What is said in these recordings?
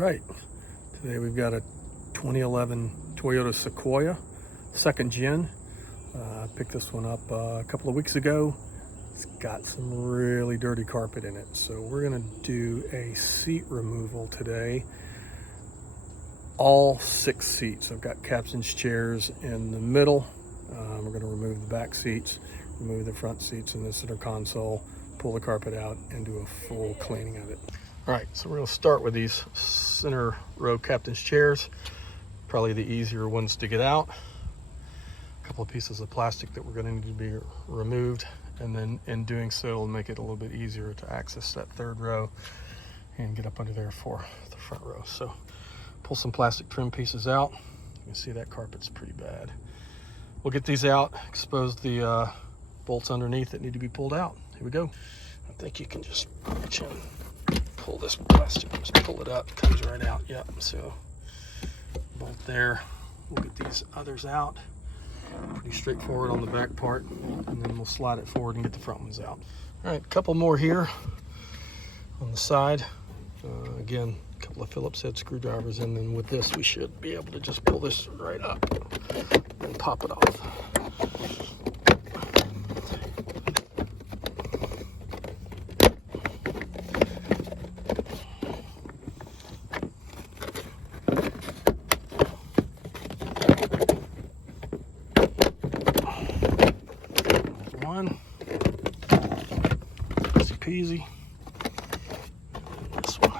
All right, today we've got a 2011 Toyota Sequoia, second gen. I picked this one up a couple of weeks ago. It's got some really dirty carpet in it, so we're gonna do a seat removal today. All 6 seats. I've got captain's chairs in the middle. We're gonna remove the back seats, remove the front seats and the center console, pull the carpet out and do a full cleaning of it. All right, so we're gonna start with these center row captain's chairs, probably the easier ones to get out. A couple of pieces of plastic that we're gonna need to be removed, and then in doing so, it'll make it a little bit easier to access that third row and get up under there for the front row. So pull some plastic trim pieces out. You can see that carpet's pretty bad. We'll get these out, expose the bolts underneath that need to be pulled out. Here we go. I think you can just reach in, pull this plastic, just pull it up, it comes right out. Yep, so bolt there. We'll get these others out. Pretty straightforward on the back part, and then we'll slide it forward and get the front ones out. All right, a couple more here on the side. Again, a couple of Phillips head screwdrivers, and then with this we should be able to just pull this right up and pop it off. One, easy peasy. And this one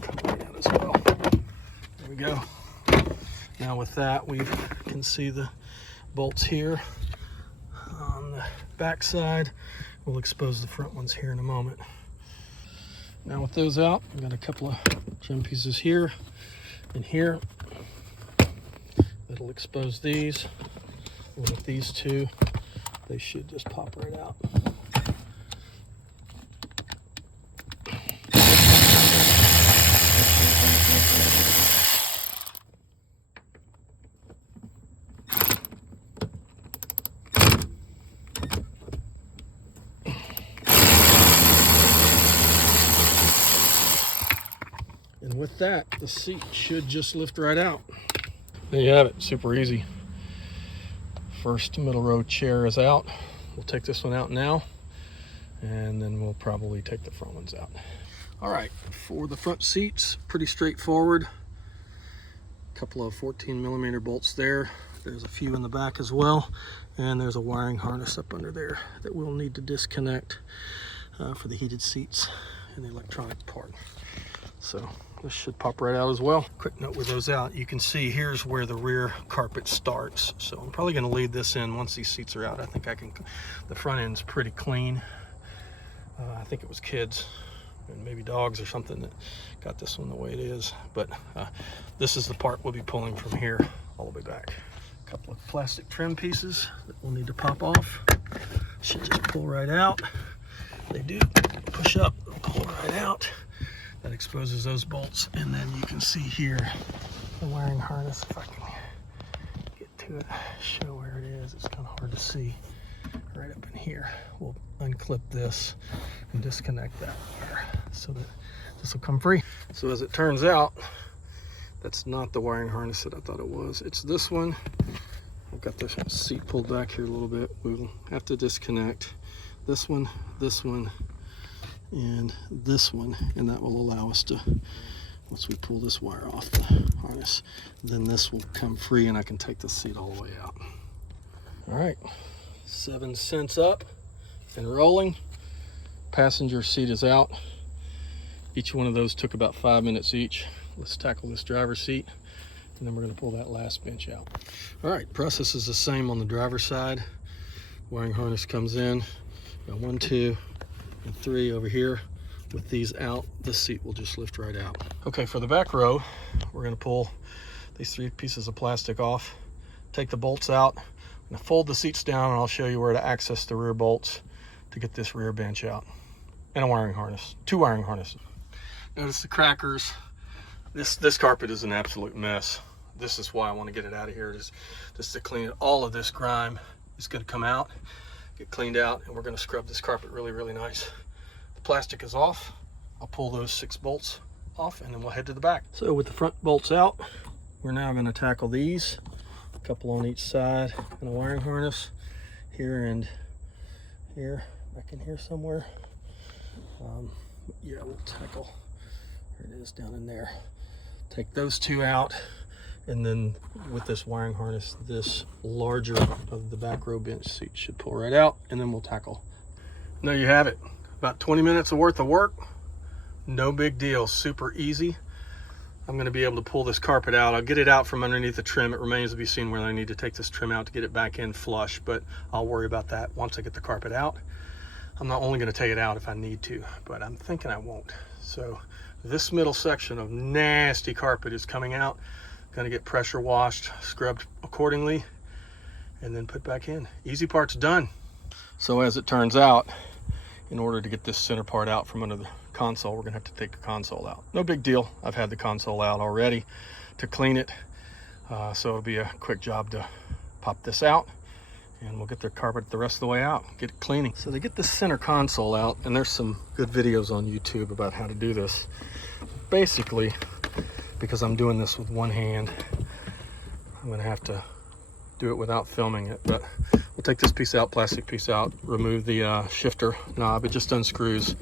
come right out as well. There we go. Now with that, we can see the bolts here on the back side. We'll expose the front ones here in a moment. Now with those out, we've got a couple of trim pieces here and here that'll expose these. And with these two, they should just pop right out. And with that, the seat should just lift right out. There you have it, super easy. First middle row chair is out. We'll take this one out now, and then we'll probably take the front ones out. All right, for the front seats, pretty straightforward. A couple of 14mm bolts there. There's a few in the back as well, and there's a wiring harness up under there that we'll need to disconnect for the heated seats and the electronic part. So this should pop right out as well. Quick note with those out, you can see here's where the rear carpet starts. So I'm probably gonna leave this in once these seats are out. I think I can, the front end's pretty clean. I think it was kids and maybe dogs or something that got this one the way it is. But this is the part we'll be pulling from here all the way back. A couple of plastic trim pieces that we'll need to pop off. Should just pull right out. They do push up, pull right out. That exposes those bolts, and then you can see here the wiring harness. If I can get to it, show where it is. It's kind of hard to see. Right up in here. We'll unclip this and disconnect that wire so that this will come free. So as it turns out, that's not the wiring harness that I thought it was. It's this one. I've got the seat pulled back here a little bit. We'll have to disconnect this one, and this one, and that will allow us to, once we pull this wire off the harness, then this will come free and I can take the seat all the way out. All right, 7 cents up and rolling. Passenger seat is out. Each one of those took about 5 minutes each. Let's tackle this driver's seat, and then we're going to pull that last bench out. All right, process is the same on the driver's side. Wiring harness comes in. Got 1, 2, and 3 over here. With these out, this seat will just lift right out. Okay, for the back row, we're going to pull these 3 pieces of plastic off, take the bolts out. I'm going to fold the seats down, and I'll show you where to access the rear bolts to get this rear bench out. And a wiring harness, 2 wiring harnesses. Notice the crackers. This carpet is an absolute mess. This is why I want to get it out of here, just to clean it. All of this grime is going to come out, get cleaned out, and we're going to scrub this carpet really, really nice. The plastic is off. I'll pull those 6 bolts off, and then we'll head to the back. So with the front bolts out, we're now going to tackle these, a couple on each side, and a wiring harness here and here, back in here somewhere. Yeah, we'll tackle, here it is down in there. Take those two out, and then with this wiring harness, this larger of the back row bench seat should pull right out, and then we'll tackle. And there you have it. About 20 minutes worth of work. No big deal, super easy. I'm gonna be able to pull this carpet out. I'll get it out from underneath the trim. It remains to be seen whether I need to take this trim out to get it back in flush, but I'll worry about that once I get the carpet out. I'm not only gonna take it out if I need to, but I'm thinking I won't. So this middle section of nasty carpet is coming out. Gonna get pressure washed, scrubbed accordingly, and then put back in. Easy part's done. So as it turns out, in order to get this center part out from under the console, we're gonna have to take the console out. No big deal. I've had the console out already to clean it. So it'll be a quick job to pop this out, and we'll get the carpet the rest of the way out, get it cleaning. So to get the center console out, and there's some good videos on YouTube about how to do this. Basically, because I'm doing this with one hand, I'm gonna have to do it without filming it, but we'll take this piece out, plastic piece out, remove the shifter knob. It just unscrews.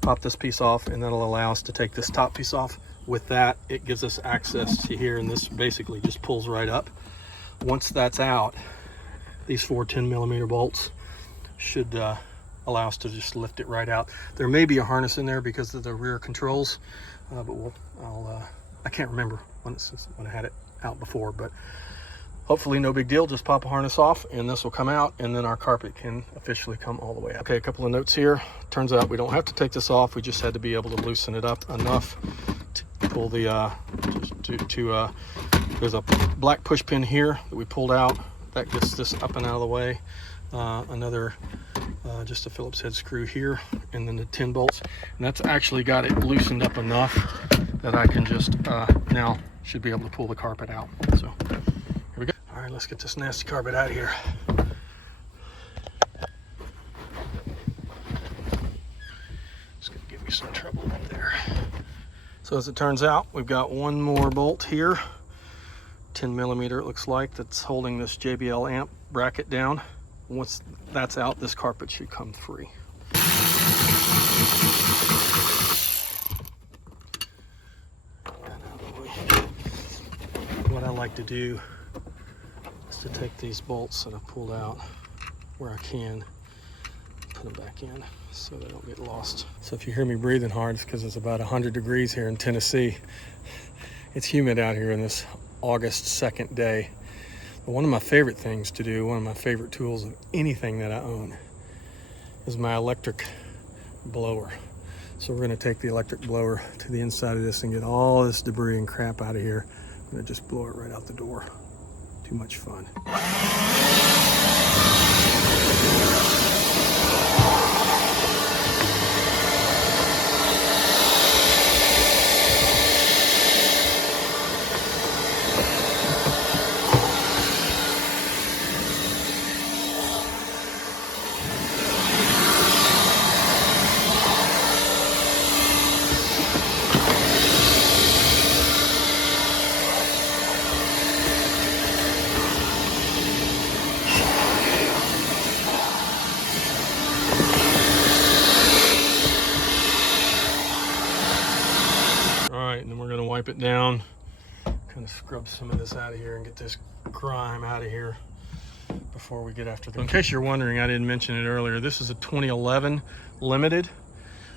Pop this piece off, and that'll allow us to take this top piece off. With that, it gives us access to here, and this basically just pulls right up. Once that's out, these 4 10mm bolts should allow us to just lift it right out. There may be a harness in there because of the rear controls, but I can't remember when I had it out before, but hopefully no big deal. Just pop a harness off and this will come out, and then our carpet can officially come all the way out. Okay, a couple of notes here. Turns out we don't have to take this off. We just had to be able to loosen it up enough to pull the there's a black push pin here that we pulled out that gets this up and out of the way. Another just a Phillips head screw here, and then the 10 bolts, and that's actually got it loosened up enough that I can just now should be able to pull the carpet out. So here we go. All right, let's get this nasty carpet out of here. It's gonna give me some trouble up there. So as it turns out, we've got one more bolt here, 10mm it looks like, that's holding this JBL amp bracket down. Once that's out, this carpet should come free. What I like to do is to take these bolts that I've pulled out where I can, put them back in so they don't get lost. So if you hear me breathing hard, it's because it's about 100 degrees here in Tennessee. It's humid out here in this August 2nd day. But one of my favorite things to do, one of my favorite tools of anything that I own, is my electric blower. So we're gonna take the electric blower to the inside of this and get all this debris and crap out of here. I'm gonna just blow it right out the door. Too much fun. And then we're going to wipe it down, kind of scrub some of this out of here and get this grime out of here before we get after the... In case you're wondering, I didn't mention it earlier, this is a 2011 Limited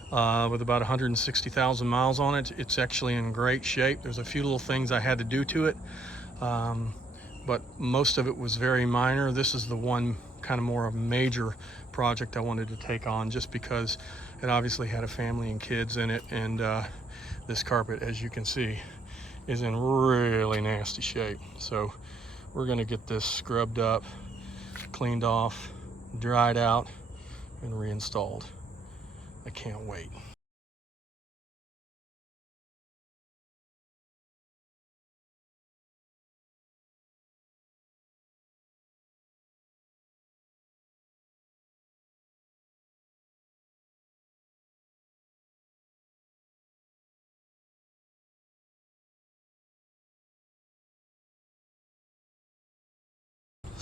with about 160,000 miles on it. It's actually in great shape. There's a few little things I had to do to it, but most of it was very minor. This is the one kind of more of a major project I wanted to take on, just because it obviously had a family and kids in it, and this carpet, as you can see, is in really nasty shape. So we're gonna get this scrubbed up, cleaned off, dried out, and reinstalled. I can't wait.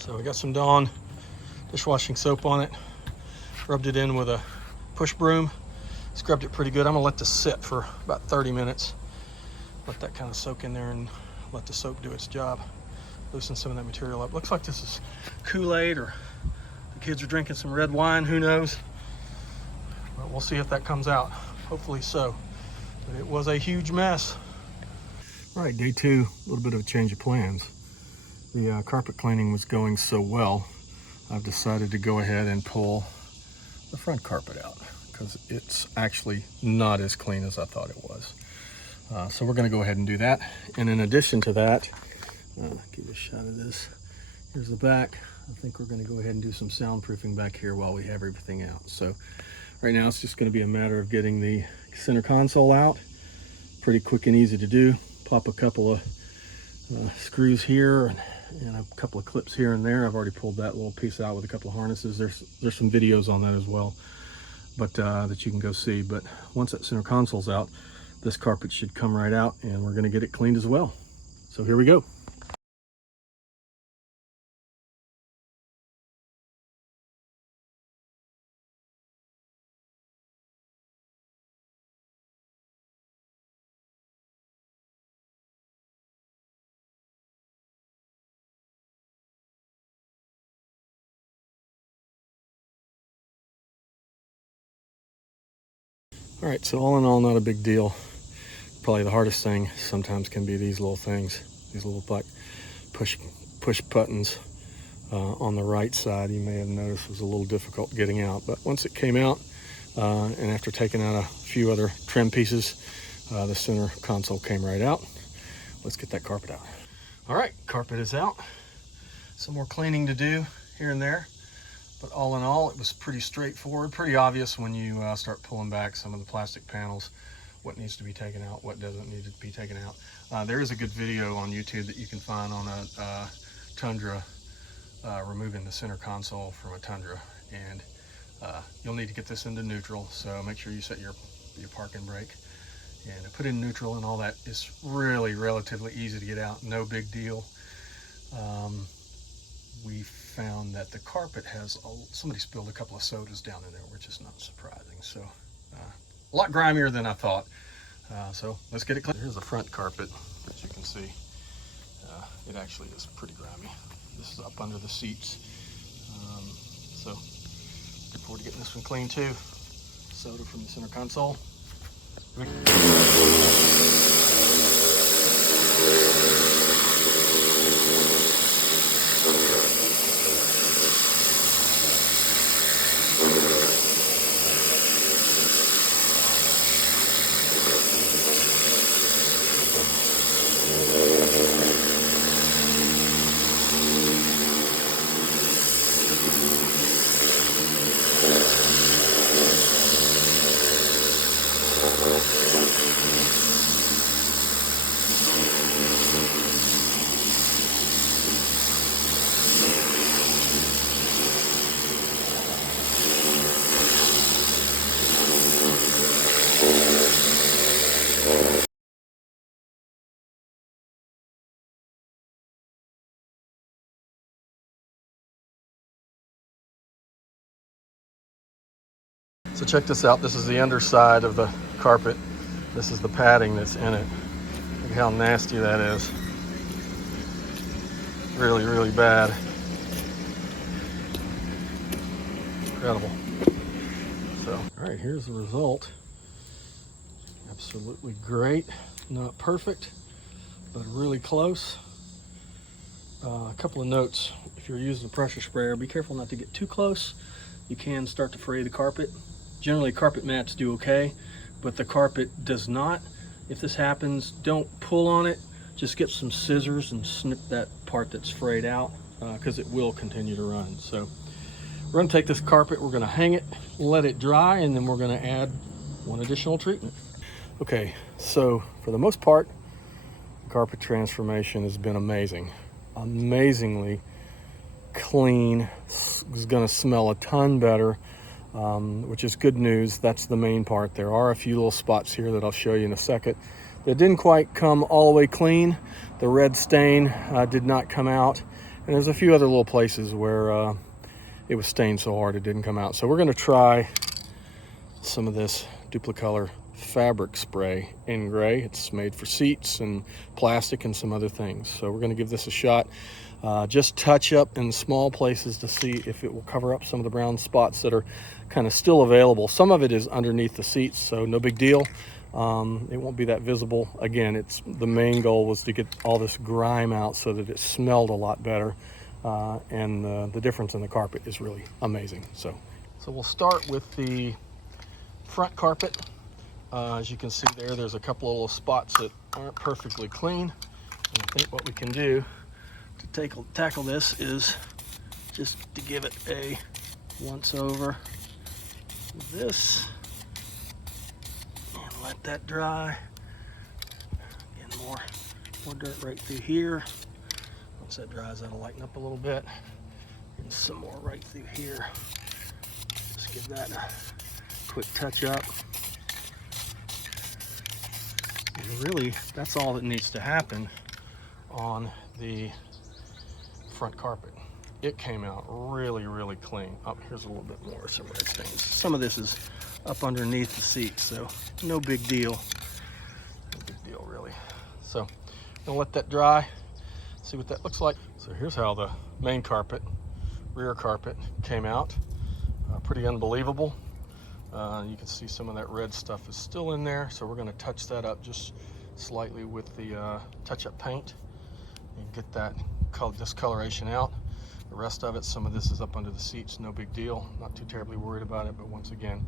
So I got some Dawn dishwashing soap on it, rubbed it in with a push broom, scrubbed it pretty good. I'm gonna let this sit for about 30 minutes. Let that kind of soak in there and let the soap do its job. Loosen some of that material up. Looks like this is Kool-Aid, or the kids are drinking some red wine, who knows? But we'll see if that comes out. Hopefully so. But it was a huge mess. All right, day 2, a little bit of a change of plans. The carpet cleaning was going so well, I've decided to go ahead and pull the front carpet out because it's actually not as clean as I thought it was. So we're going to go ahead and do that. And in addition to that, give you a shot of this. Here's the back. I think we're going to go ahead and do some soundproofing back here while we have everything out. So right now it's just going to be a matter of getting the center console out. Pretty quick and easy to do. Pop a couple of screws here and a couple of clips here and there. I've already pulled that little piece out with a couple of harnesses. There's some videos on that as well, but that you can go see. But once that center console's out, this carpet should come right out, and we're going to get it cleaned as well. So here we go. All right, so all in all, not a big deal. Probably the hardest thing sometimes can be these little things, these little like push buttons on the right side. You may have noticed was a little difficult getting out, but once it came out, and after taking out a few other trim pieces, the center console came right out. Let's get that carpet out. All right, carpet is out. Some more cleaning to do here and there. But all in all, it was pretty straightforward, pretty obvious when you start pulling back some of the plastic panels, what needs to be taken out, what doesn't need to be taken out. There is a good video on YouTube that you can find on a Tundra, removing the center console from a Tundra. And you'll need to get this into neutral, so make sure you set your parking brake. And put in neutral, and all that is really relatively easy to get out, no big deal. We found that the carpet has, somebody spilled a couple of sodas down in there, which is not surprising. So a lot grimier than I thought. So let's get it clean. Here's the front carpet. As you can see, it actually is pretty grimy. This is up under the seats. So look forward to getting this one clean too. Soda from the center console. So check this out. This is the underside of the carpet. This is the padding that's in it. Look how nasty that is. Really, really bad. Incredible. So, all right, here's the result. Absolutely great. Not perfect, but really close. A couple of notes. If you're using a pressure sprayer, be careful not to get too close. You can start to fray the carpet. Generally, carpet mats do okay, but the carpet does not. If this happens, don't pull on it. Just get some scissors and snip that part that's frayed out, because it will continue to run. So we're going to take this carpet, we're going to hang it, let it dry, and then we're going to add one additional treatment. Okay, so for the most part, carpet transformation has been amazing. Amazingly clean. It's going to smell a ton better, which is good news. That's the main part. There are a few little spots here that I'll show you in a second that didn't quite come all the way clean. The red stain did not come out, And there's a few other little places where it was stained so hard it didn't come out. So we're going to try some of this Duplicolor fabric spray in gray. It's made for seats and plastic and some other things. So we're going to give this a shot. Just touch up in small places to see if it will cover up some of the brown spots that are kind of still available. Some of it is underneath the seats, so no big deal. It won't be that visible. Again, the main goal was to get all this grime out so that it smelled a lot better. And the difference in the carpet is really amazing. So we'll start with the front carpet. As you can see there's a couple of little spots that aren't perfectly clean. And I think what we can do to tackle this is just to give it a once over with this and let that dry. Again, more dirt right through here. Once that dries, that'll lighten up a little bit. And some more right through here. Just give that a quick touch up. And really, that's all that needs to happen on the front carpet. It came out really, really clean. Oh, here's a little bit more, some red stains. Some of this is up underneath the seat, so no big deal. No big deal, really. So I'm gonna let that dry, see what that looks like. So here's how the main carpet, rear carpet, came out. Pretty unbelievable. You can see some of that red stuff is still in there, so we're going to touch that up just slightly with the touch-up paint and get that discoloration out. The rest of it, some of this is up under the seats, no big deal. Not too terribly worried about it, but once again,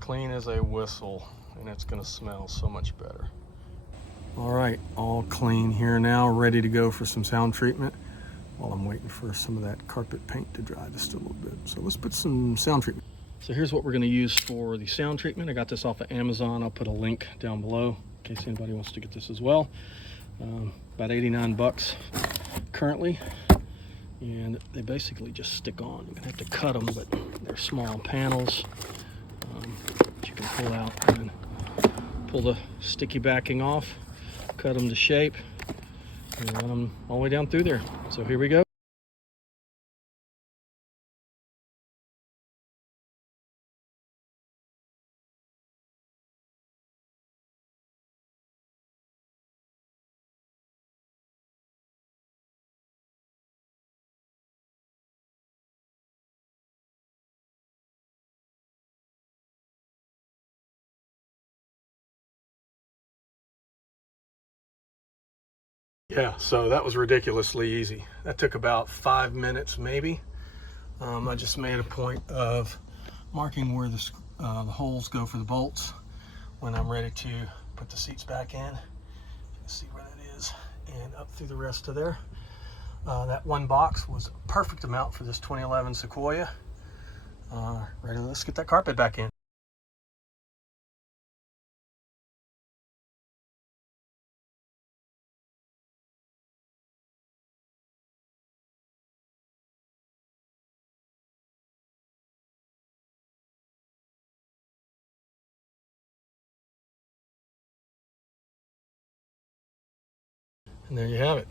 clean as a whistle, and it's going to smell so much better. All right, all clean here now, ready to go for some sound treatment while I'm waiting for some of that carpet paint to dry just a little bit. So let's put some sound treatment. So here's what we're going to use for the sound treatment. I got this off of Amazon. I'll put a link down below in case anybody wants to get this as well. About 89 bucks currently. And they basically just stick on. You're going to have to cut them, but they're small panels that you can pull out and pull the sticky backing off, cut them to shape, and run them all the way down through there. So here we go. Yeah, so that was ridiculously easy. That took about 5 minutes maybe. I just made a point of marking where the holes go for the bolts when I'm ready to put the seats back in. You can see where that is, and up through the rest of there. That one box was a perfect amount for this 2011 Sequoia. Ready, let's get that carpet back in. And there you have it.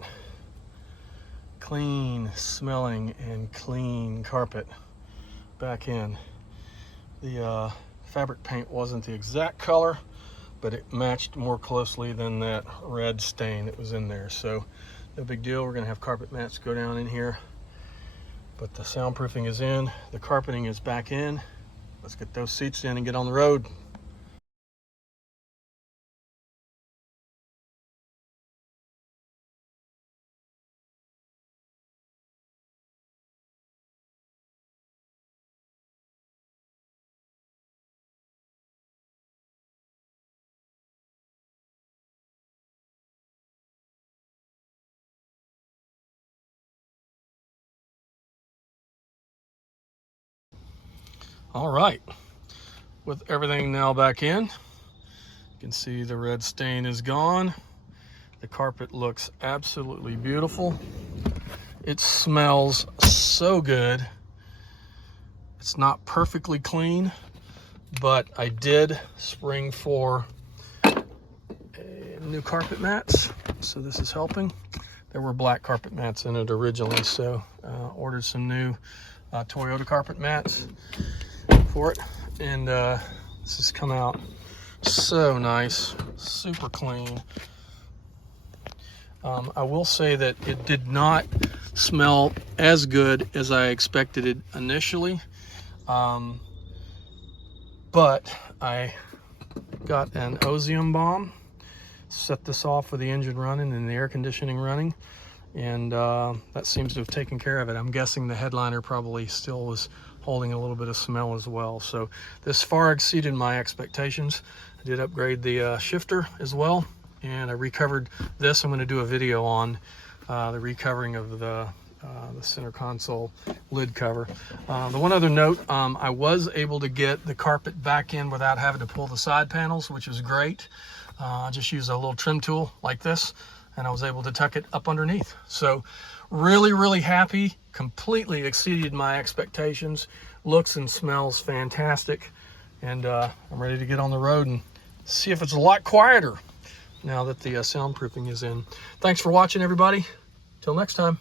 Clean smelling and clean carpet back in. The fabric paint wasn't the exact color, but it matched more closely than that red stain that was in there. So no big deal. We're gonna have carpet mats go down in here, but the soundproofing is in, the carpeting is back in. Let's get those seats in and get on the road. All right, with everything now back in, you can see the red stain is gone. The carpet looks absolutely beautiful. It smells so good. It's not perfectly clean, but I did spring for new carpet mats, so this is helping. there were black carpet mats in it originally, so ordered some new Toyota carpet mats for it, and this has come out so nice, super clean. I will say that it did not smell as good as I expected it initially, but I got an Ozium bomb, set this off with the engine running and the air conditioning running, and that seems to have taken care of it. I'm guessing the headliner probably still was holding a little bit of smell as well. So this far exceeded my expectations. I did upgrade the shifter as well, and I recovered this. I'm going to do a video on the recovering of the center console lid cover. The one other note, I was able to get the carpet back in without having to pull the side panels, which is great. I just used a little trim tool like this, and I was able to tuck it up underneath. So really happy, completely exceeded my expectations. Looks and smells fantastic, and I'm ready to get on the road and see if it's a lot quieter now that the soundproofing is in. Thanks for watching, everybody. Till next time.